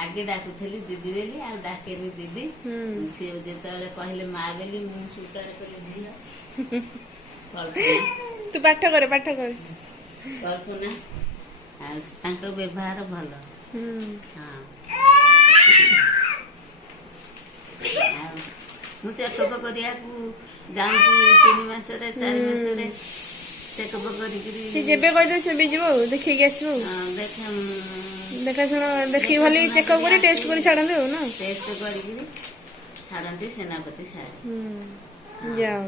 ଆଗେ ଡାକୁଥିଲି ଦିଦି ବୋଲି ଆଉ ଡାକେନି ଦିଦି। ସିଏ ଯେତେବେଳେ କହିଲେ ମା ବୋଲି ମୁଁ ସ୍ୱୀକାର କଲି ଝିଅ। କଳ୍ପନା ତୁ ପାଠ କରେ କଳ୍ପନା ଆଉ ତାଙ୍କ ବ୍ୟବହାର ଭଲ। ହଁ ଆଉ ମୁଁ ଚେକଅପ୍ କରିବାକୁ ଯାଉଛି 3 ମାସରେ 4 ମାସରେ ଚେକଅପ୍ କରିକିରି ସେ ଯେବେ କହିଦେବ ସେବେ ଯିବ ଆଉ ଦେଖେଇକି ଆସିବ ଆଉ ଦେଖାଶୁଣ ଦେଖିକି ଭଲ ଚେକଅପ୍ କରି ଟେଷ୍ଟ କରି ଛାଡ଼ନ୍ତି ଆଉ ନା ଟେଷ୍ଟ କରିକିରି ଛାଡ଼ନ୍ତି ସେନାପତି ସାର୍। ଯାଅ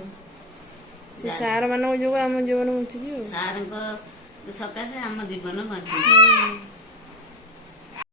ସେ ସାର୍ ମାନଙ୍କ ଯୋଗୁଁ ଆମ ଜୀବନ ବଞ୍ଚୁଛି ଆଉ ସାର୍ଙ୍କ ସକାଶେ ଆମ ଜୀବନ ବଞ୍ଚୁଛି।